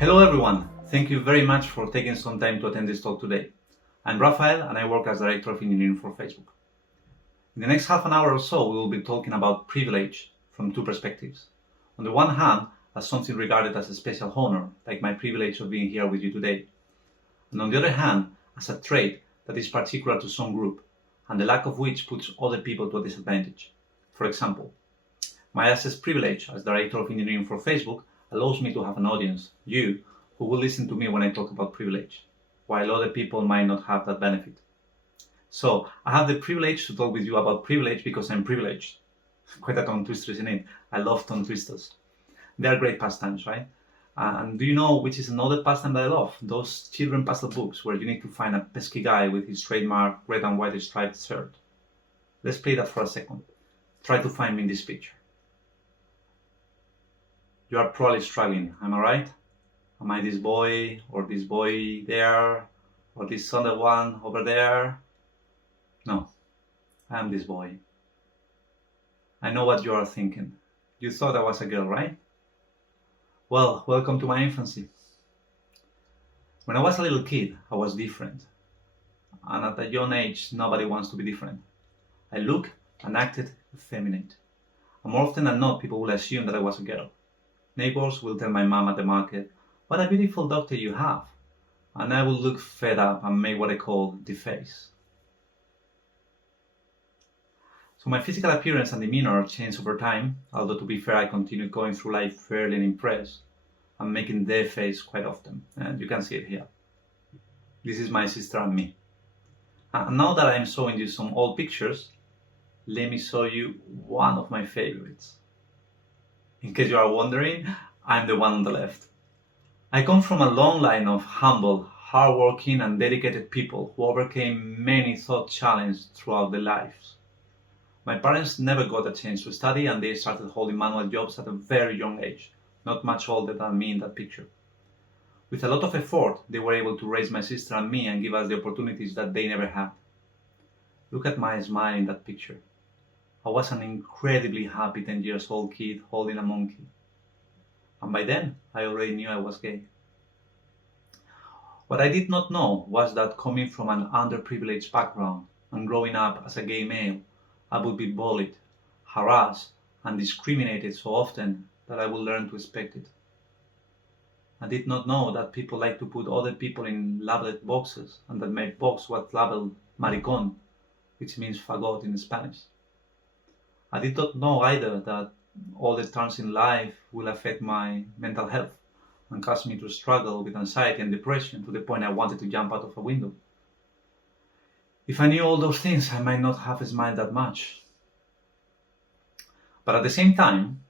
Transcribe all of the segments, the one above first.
Hello everyone, thank you very much for taking some time to attend this talk today. I'm Rafael and I work as Director of Engineering for Facebook. In the next half an hour or so, we will be talking about privilege from two perspectives. On the one hand, as something regarded as a special honor, like my privilege of being here with you today. And on the other hand, as a trait that is particular to some group, and the lack of which puts other people to a disadvantage. For example, my access privilege as Director of Engineering for Facebook allows me to have an audience, you, who will listen to me when I talk about privilege, while other people might not have that benefit. So, I have the privilege to talk with you about privilege because I'm privileged. Quite a tongue twister, isn't it? I love tongue twisters. They are great pastimes, right? And do you know which is another pastime that I love? Those children puzzle books where you need to find a pesky guy with his trademark red and white striped shirt. Let's play that for a second. Try to find me in this picture. You are probably struggling, am I right? Am I this boy, or this boy there, or this other one over there? No, I am this boy. I know what you are thinking. You thought I was a girl, right? Well, welcome to my infancy. When I was a little kid, I was different. And at a young age, nobody wants to be different. I looked and acted effeminate. And more often than not, people will assume that I was a girl. Neighbors will tell my mom at the market, "What a beautiful daughter you have." And I will look fed up and make what I call the face. So my physical appearance and demeanor changed over time, although to be fair, I continued going through life fairly unimpressed and making their face quite often. And you can see it here. This is my sister and me. And now that I'm showing you some old pictures, let me show you one of my favorites. In case you are wondering, I'm the one on the left. I come from a long line of humble, hardworking and dedicated people who overcame many thought challenges throughout their lives. My parents never got a chance to study and they started holding manual jobs at a very young age, not much older than me in that picture. With a lot of effort, they were able to raise my sister and me and give us the opportunities that they never had. Look at my smile in that picture. I was an incredibly happy 10 years old kid holding a monkey. And by then, I already knew I was gay. What I did not know was that coming from an underprivileged background and growing up as a gay male, I would be bullied, harassed, and discriminated so often that I would learn to expect it. I did not know that people like to put other people in labeled boxes and that my box was labeled maricón, which means fagot in Spanish. I did not know either that all the turns in life will affect my mental health and cause me to struggle with anxiety and depression to the point I wanted to jump out of a window. If I knew all those things, I might not have smiled that much. But at the same time,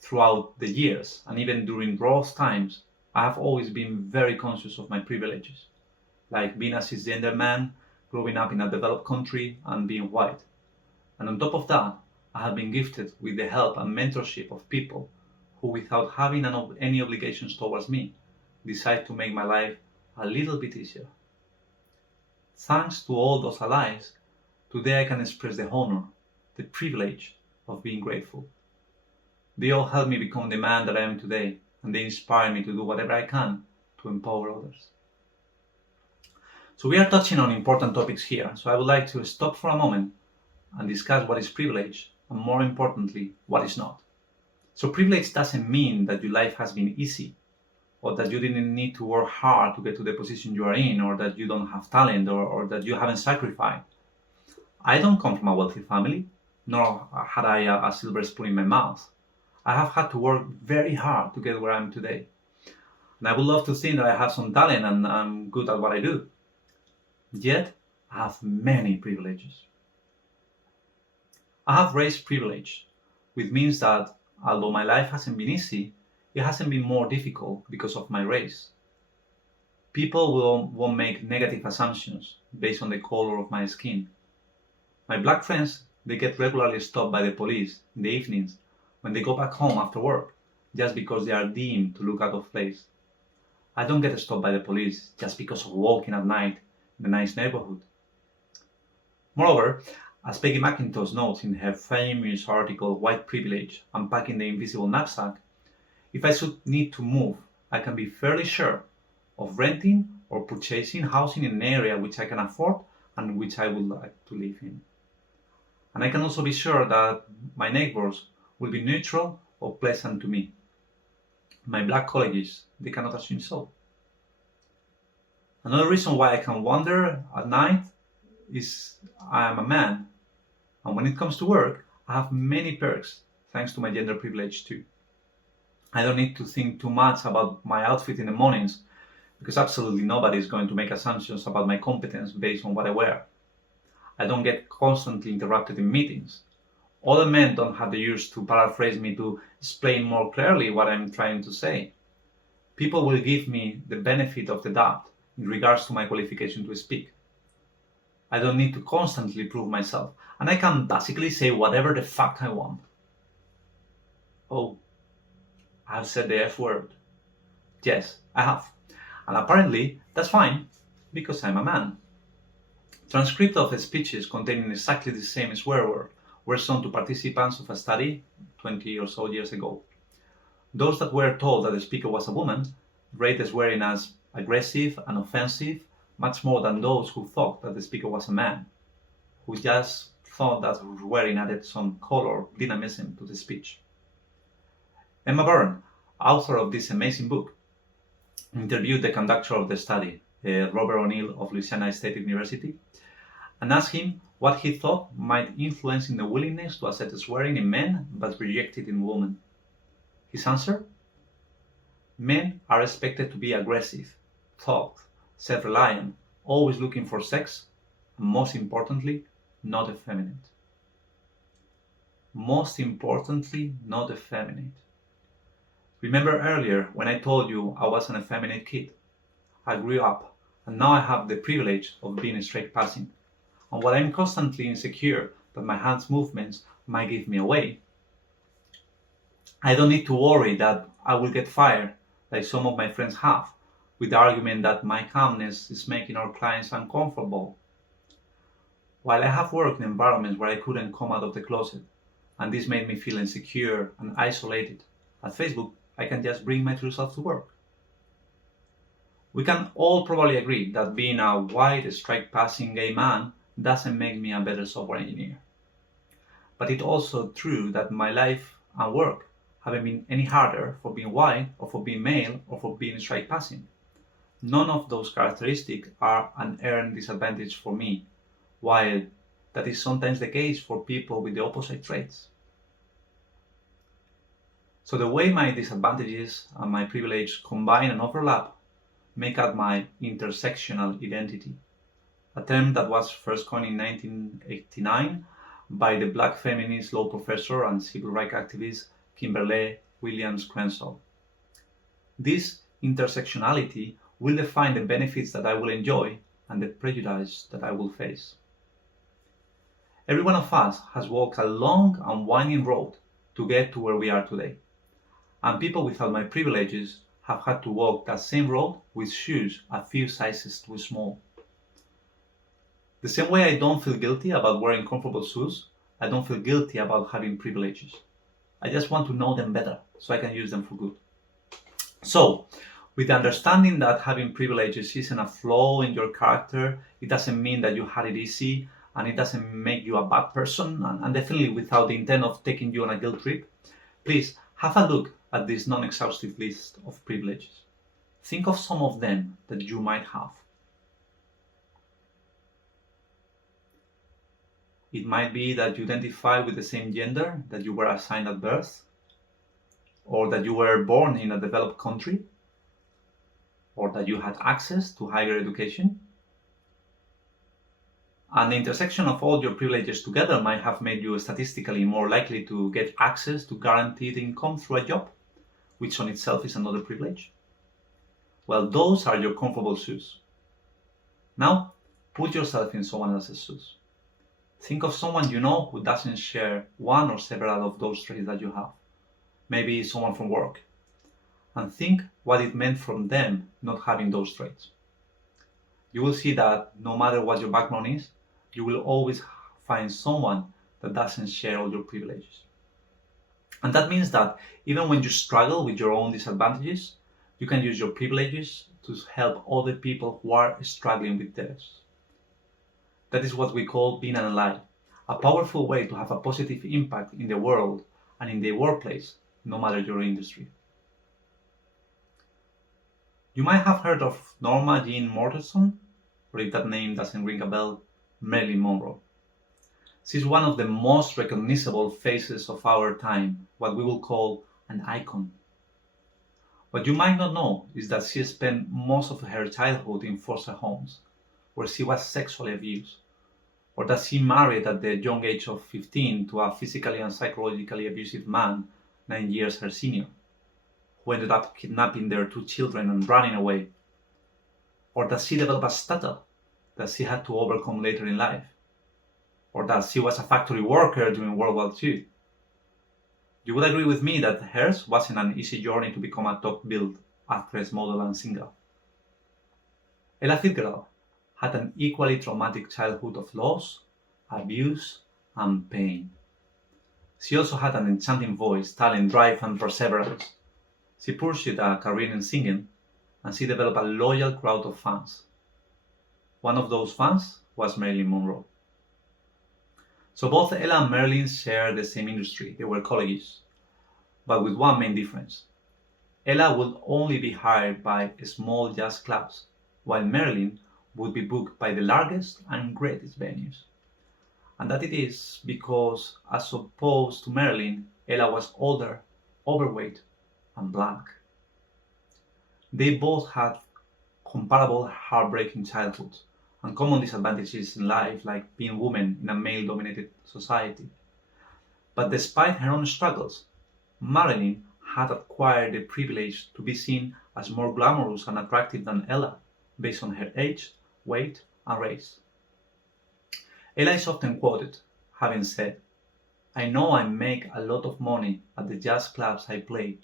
throughout the years and even during rough times, I have always been very conscious of my privileges, like being a cisgender man, growing up in a developed country and being white. And on top of that, I have been gifted with the help and mentorship of people who, without having any obligations towards me, decide to make my life a little bit easier. Thanks to all those allies, today I can express the honor, the privilege of being grateful. They all helped me become the man that I am today, and they inspire me to do whatever I can to empower others. So we are touching on important topics here, so I would like to stop for a moment and discuss what is privilege, and more importantly, what is not. So privilege doesn't mean that your life has been easy, or that you didn't need to work hard to get to the position you are in, or that you don't have talent, or that you haven't sacrificed. I don't come from a wealthy family, nor had I a silver spoon in my mouth. I have had to work very hard to get where I am today. And I would love to think that I have some talent and I'm good at what I do. Yet, I have many privileges. I have race privilege, which means that although my life hasn't been easy, it hasn't been more difficult because of my race. People won't make negative assumptions based on the color of my skin. My black friends, they get regularly stopped by the police in the evenings when they go back home after work, just because they are deemed to look out of place. I don't get stopped by the police just because of walking at night in a nice neighborhood. Moreover, as Peggy McIntosh notes in her famous article White Privilege, Unpacking the Invisible Knapsack, if I should need to move I can be fairly sure of renting or purchasing housing in an area which I can afford and which I would like to live in. And I can also be sure that my neighbors will be neutral or pleasant to me. My black colleagues, they cannot assume so. Another reason why I can wander at night is I am a man. And when it comes to work, I have many perks thanks to my gender privilege too. I don't need to think too much about my outfit in the mornings because absolutely nobody is going to make assumptions about my competence based on what I wear. I don't get constantly interrupted in meetings. Other men don't have the urge to paraphrase me to explain more clearly what I'm trying to say. People will give me the benefit of the doubt in regards to my qualification to speak. I don't need to constantly prove myself, and I can basically say whatever the fuck I want. Oh, I've said the F word. Yes, I have. And apparently, that's fine, because I'm a man. Transcripts of speeches containing exactly the same swear word were shown to participants of a study 20 or so years ago. Those that were told that the speaker was a woman rated swearing as aggressive and offensive much more than those who thought that the speaker was a man, who just thought that swearing added some color, dynamism to the speech. Emma Byrne, author of this amazing book, interviewed the conductor of the study, Robert O'Neill of Louisiana State University, and asked him what he thought might influence in the willingness to accept swearing in men but reject it in women. His answer? Men are expected to be aggressive, tough, self-reliant, always looking for sex, and most importantly, not effeminate. Most importantly, not effeminate. Remember earlier when I told you I was an effeminate kid? I grew up, and now I have the privilege of being straight passing. And while I'm constantly insecure that my hands' movements might give me away, I don't need to worry that I will get fired, like some of my friends have, with the argument that my calmness is making our clients uncomfortable. While I have worked in environments where I couldn't come out of the closet, and this made me feel insecure and isolated, at Facebook, I can just bring my true self to work. We can all probably agree that being a white, straight-passing gay man doesn't make me a better software engineer. But it's also true that my life and work haven't been any harder for being white or for being male or for being straight-passing. None of those characteristics are an earned disadvantage for me, while that is sometimes the case for people with the opposite traits. So the way my disadvantages and my privilege combine and overlap make up my intersectional identity, a term that was first coined in 1989 by the black feminist law professor and civil rights activist Kimberly Williams Crenshaw. This intersectionality will define the benefits that I will enjoy and the prejudice that I will face. Every one of us has walked a long and winding road to get to where we are today. And people without my privileges have had to walk that same road with shoes a few sizes too small. The same way I don't feel guilty about wearing comfortable shoes, I don't feel guilty about having privileges. I just want to know them better so I can use them for good. So, with the understanding that having privileges isn't a flaw in your character, it doesn't mean that you had it easy, and it doesn't make you a bad person, and definitely without the intent of taking you on a guilt trip, please have a look at this non-exhaustive list of privileges. Think of some of them that you might have. It might be that you identify with the same gender that you were assigned at birth, or that you were born in a developed country, or that you had access to higher education. And the intersection of all your privileges together might have made you statistically more likely to get access to guaranteed income through a job, which on itself is another privilege. Well, those are your comfortable shoes. Now, put yourself in someone else's shoes. Think of someone you know who doesn't share one or several of those traits that you have. Maybe someone from work. And think what it meant from them not having those traits. You will see that no matter what your background is, you will always find someone that doesn't share all your privileges. And that means that even when you struggle with your own disadvantages, You can use your privileges to help other people who are struggling with theirs. That is what we call being an ally, a powerful way to have a positive impact in the world and in the workplace, no matter your industry. You might have heard of Norma Jean Mortenson, or if that name doesn't ring a bell, Marilyn Monroe. She's one of the most recognizable faces of our time, what we will call an icon. What you might not know is that she spent most of her childhood in foster homes, where she was sexually abused, or that she married at the young age of 15 to a physically and psychologically abusive man 9 years her senior, who ended up kidnapping their 2 children and running away, or that she developed a stutter that she had to overcome later in life, or that she was a factory worker during World War II. You would agree with me that hers wasn't an easy journey to become a top-billed actress, model, and singer. Ella Fitzgerald had an equally traumatic childhood of loss, abuse, and pain. She also had an enchanting voice, talent, drive, and perseverance. She pursued a career in singing, and she developed a loyal crowd of fans. One of those fans was Marilyn Monroe. So both Ella and Marilyn shared the same industry. They were colleagues, but with one main difference. Ella would only be hired by small jazz clubs, while Marilyn would be booked by the largest and greatest venues. And that it is because, as opposed to Marilyn, Ella was older, overweight, and black. They both had comparable heartbreaking childhoods and common disadvantages in life, like being women in a male-dominated society. But despite her own struggles, Marilyn had acquired the privilege to be seen as more glamorous and attractive than Ella, based on her age, weight, and race. Ella is often quoted, having said, "I know I make a lot of money at the jazz clubs I play,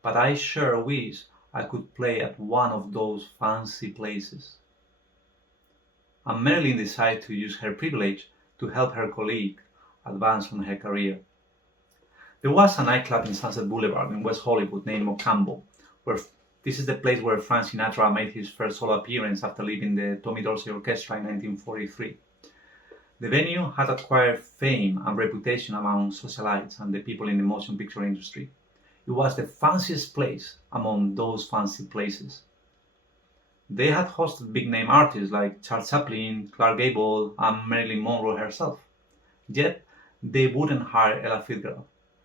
but I sure wish I could play at one of those fancy places." And Marilyn decided to use her privilege to help her colleague advance on her career. There was a nightclub in Sunset Boulevard in West Hollywood named Actionable, where this is the place where Frank Sinatra made his first solo appearance after leaving the Tommy Dorsey Orchestra in 1943. The venue had acquired fame and reputation among socialites and the people in the motion picture industry. It was the fanciest place among those fancy places. They had hosted big-name artists like Charles Chaplin, Clark Gable, and Marilyn Monroe herself. Yet, they wouldn't hire Ella Fitzgerald,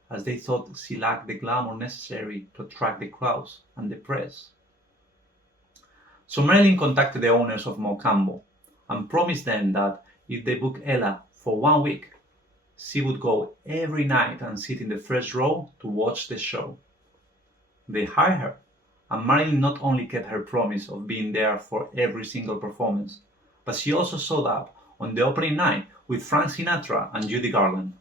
as they thought she lacked the glamour necessary to attract the crowds and the press. So Marilyn contacted the owners of Mocambo and promised them that if they booked Ella for 1 week, she would go every night and sit in the first row to watch the show. They hired her, and Marilyn not only kept her promise of being there for every single performance, but she also showed up on the opening night with Frank Sinatra and Judy Garland.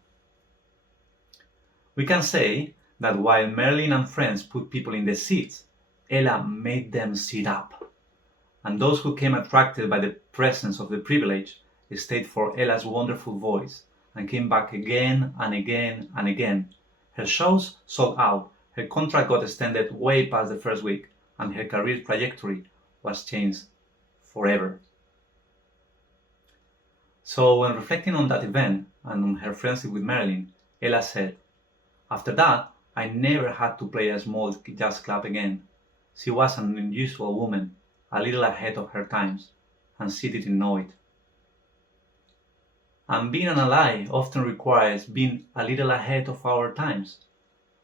We can say that while Marilyn and friends put people in the seats, Ella made them sit up. And those who came attracted by the presence of the privilege stayed for Ella's wonderful voice and came back again and again and again. Her shows sold out, her contract got extended way past the first week, and her career trajectory was changed forever. So when reflecting on that event and on her friendship with Marilyn, Ella said, "After that, I never had to play a small jazz club again. She was an unusual woman, a little ahead of her times, and she didn't know it." And being an ally often requires being a little ahead of our times.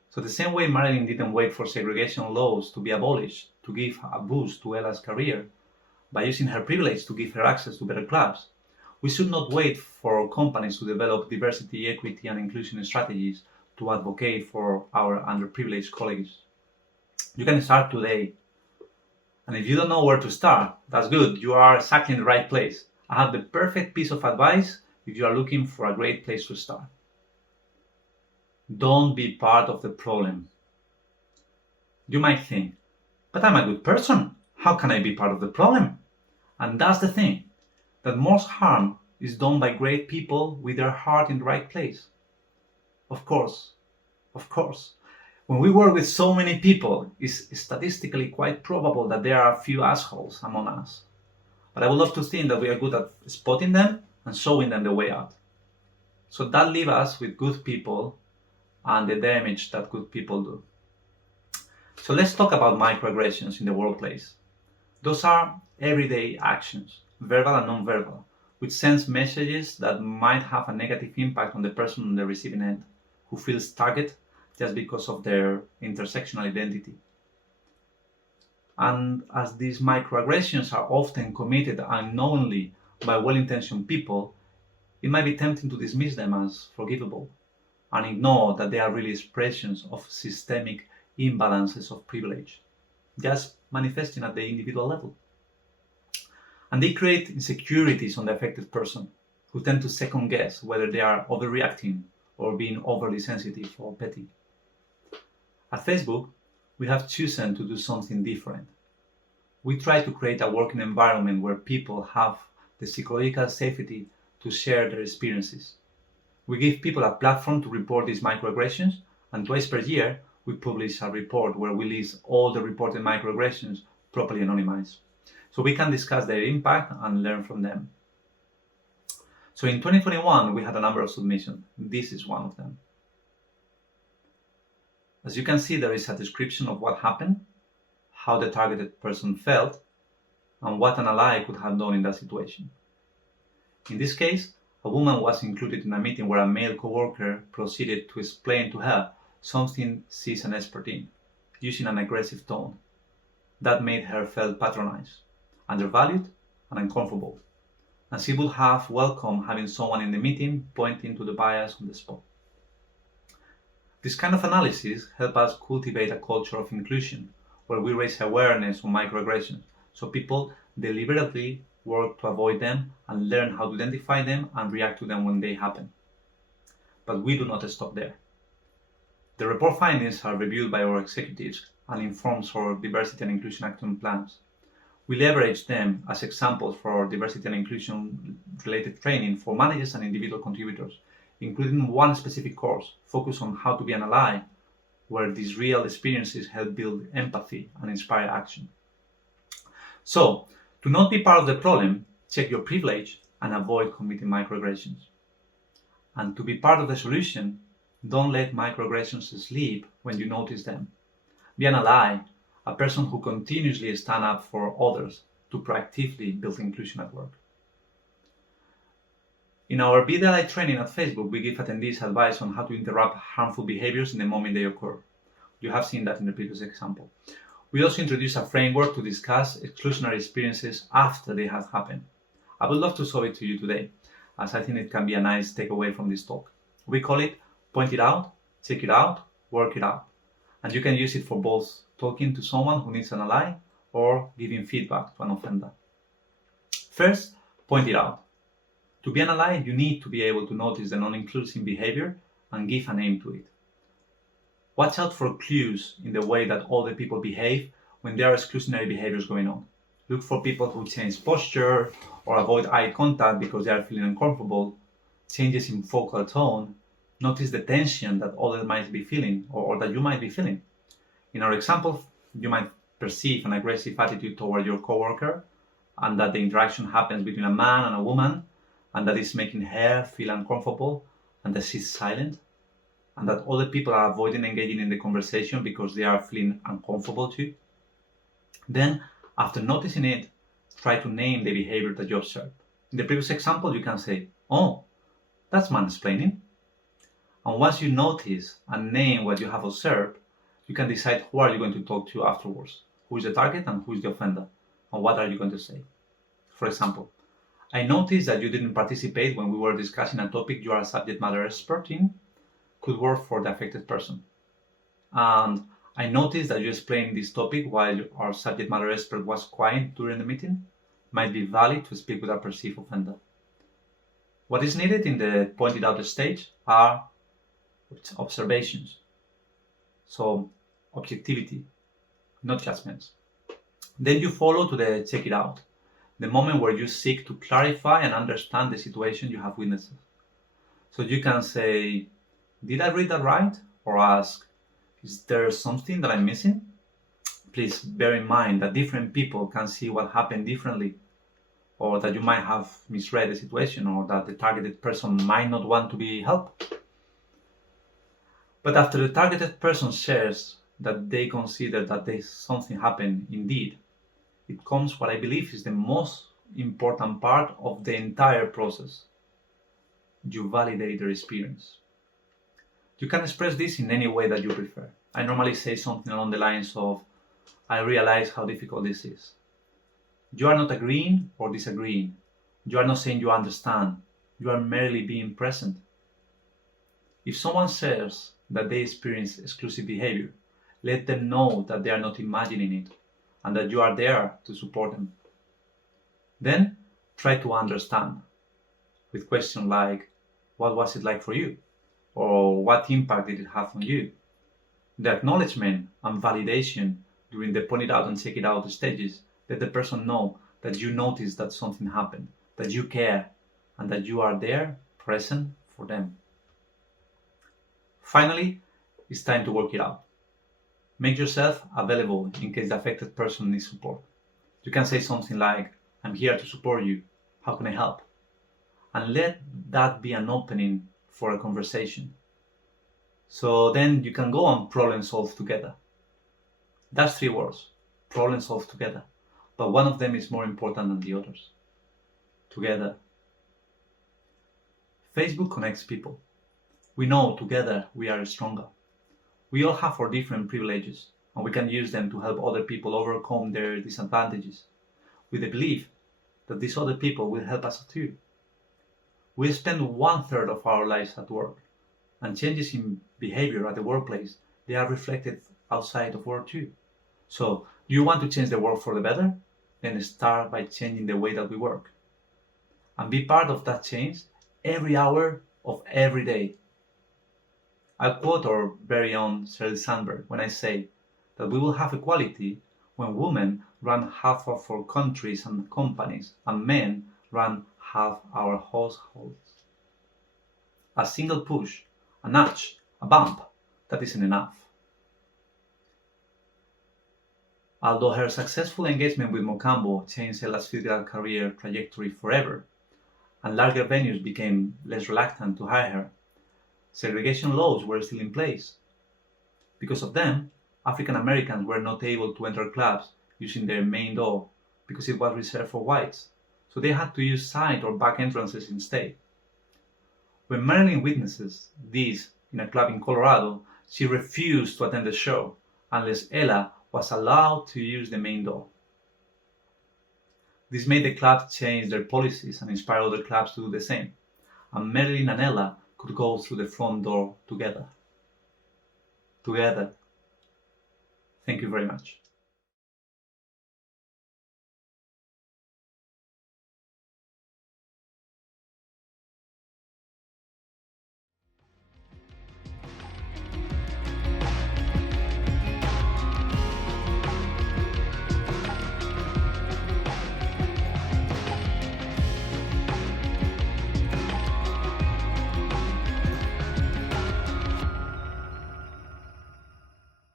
So the same way Marilyn didn't wait for segregation laws to be abolished to give a boost to Ella's career, by using her privilege to give her access to better clubs, we should not wait for companies to develop diversity, equity, and inclusion strategies to advocate for our underprivileged colleagues. You can start today. And if you don't know where to start, that's good. You are exactly in the right place. I have the perfect piece of advice if you are looking for a great place to start. Don't be part of the problem. You might think, but I'm a good person. How can I be part of the problem? And that's the thing, that most harm is done by great people with their heart in the right place. Of course, When we work with so many people, it's statistically quite probable that there are a few assholes among us. But I would love to think that we are good at spotting them and showing them the way out. So that leaves us with good people and the damage that good people do. So let's talk about microaggressions in the workplace. Those are everyday actions, verbal and non-verbal, which sends messages that might have a negative impact on the person on the receiving end, who feels targeted just because of their intersectional identity. And as these microaggressions are often committed unknowingly by well-intentioned people, it might be tempting to dismiss them as forgivable and ignore that they are really expressions of systemic imbalances of privilege, just manifesting at the individual level. And they create insecurities on the affected person, who tend to second guess whether they are overreacting or being overly sensitive or petty. At Facebook, we have chosen to do something different. We try to create a working environment where people have the psychological safety to share their experiences. We give people a platform to report these microaggressions, and twice per year we publish a report where we list all the reported microaggressions properly anonymized, so we can discuss their impact and learn from them. So in 2021 we had a number of submissions. This is one of them. As you can see, there is a description of what happened, how the targeted person felt, and what an ally could have done in that situation. In this case, a woman was included in a meeting where a male coworker proceeded to explain to her something she's an expert in, using an aggressive tone. That made her feel patronized, undervalued, and uncomfortable, and she would have welcomed having someone in the meeting pointing to the bias on the spot. This kind of analysis helps us cultivate a culture of inclusion, where we raise awareness on microaggressions, so people deliberately work to avoid them and learn how to identify them and react to them when they happen. But we do not stop there. The report findings are reviewed by our executives and informs our diversity and inclusion action plans. We leverage them as examples for our diversity and inclusion related training for managers and individual contributors, including one specific course focused on how to be an ally, where these real experiences help build empathy and inspire action. So, to not be part of the problem, check your privilege and avoid committing microaggressions. And to be part of the solution, don't let microaggressions sleep when you notice them. Be an ally, a person who continuously stands up for others to proactively build inclusion at work. In our Be the Ally training at Facebook, we give attendees advice on how to interrupt harmful behaviors in the moment they occur. You have seen that in the previous example. We also introduce a framework to discuss exclusionary experiences after they have happened. I would love to show it to you today, as I think it can be a nice takeaway from this talk. We call it Point It Out, Check It Out, Work It Out. And you can use it for both talking to someone who needs an ally or giving feedback to an offender. First, point it out. To be an ally, you need to be able to notice the non-inclusive behavior and give a name to it. Watch out for clues in the way that other people behave when there are exclusionary behaviors going on. Look for people who change posture or avoid eye contact because they are feeling uncomfortable, changes in vocal tone. Notice the tension that others might be feeling or that you might be feeling. In our example, you might perceive an aggressive attitude toward your coworker, and that the interaction happens between a man and a woman, and that is making her feel uncomfortable, and that she's silent, and that other people are avoiding engaging in the conversation because they are feeling uncomfortable too. Then, after noticing it, try to name the behavior that you observed. In the previous example, you can say, "Oh, that's mansplaining." And once you notice and name what you have observed, you can decide who are you going to talk to afterwards, who is the target and who is the offender, and what are you going to say. For example, I noticed that you didn't participate when we were discussing a topic you are a subject matter expert in, could work for the affected person. And I noticed that you explained this topic while our subject matter expert was quiet during the meeting, might be valid to speak with a perceived offender. What is needed in the pointed out stage are observations. So, objectivity, not judgments. Then you follow to the check it out, the moment where you seek to clarify and understand the situation you have witnessed. So you can say, "Did I read that right?" Or ask, Is there something that I'm missing? Please bear in mind that different people can see what happened differently, or that you might have misread the situation, or that the targeted person might not want to be helped. But after the targeted person shares that they consider that something happened indeed, it comes what I believe is the most important part of the entire process. You validate their experience. You can express this in any way that you prefer. I normally say something along the lines of, I realize how difficult this is. You are not agreeing or disagreeing. You are not saying you understand. You are merely being present. If someone says that they experience exclusive behavior, let them know that they are not imagining it and that you are there to support them. Then try to understand with questions like, what was it like for you? Or what impact did it have on you? The acknowledgement and validation during the point it out and check it out stages, let the person know that you notice that something happened, that you care, and that you are there, present for them. Finally, it's time to work it out. Make yourself available in case the affected person needs support. You can say something like, I'm here to support you. How can I help? And let that be an opening for a conversation. So then you can go on problem solve together. That's 3 words, problem solve together. But one of them is more important than the others. Together. Facebook connects people. We know together we are stronger. We all have our different privileges, and we can use them to help other people overcome their disadvantages, with the belief that these other people will help us too. We spend 1/3 of our lives at work, and changes in behavior at the workplace, they are reflected outside of work too. So, do you want to change the world for the better? Then start by changing the way that we work. And be part of that change every hour of every day. I quote our very own Sheryl Sandberg when I say that we will have equality when women run half of our countries and companies and men run half our households. A single push, a nudge, a bump, that isn't enough. Although her successful engagement with Mocambo changed Ella's Fitzgerald career trajectory forever, and larger venues became less reluctant to hire her, segregation laws were still in place. Because of them, African Americans were not able to enter clubs using their main door because it was reserved for whites, so they had to use side or back entrances instead. When Marilyn witnesses this in a club in Colorado, she refused to attend the show unless Ella was allowed to use the main door. This made the club change their policies and inspire other clubs to do the same, and Marilyn and Ella could go through the front door together. Together. Thank you very much.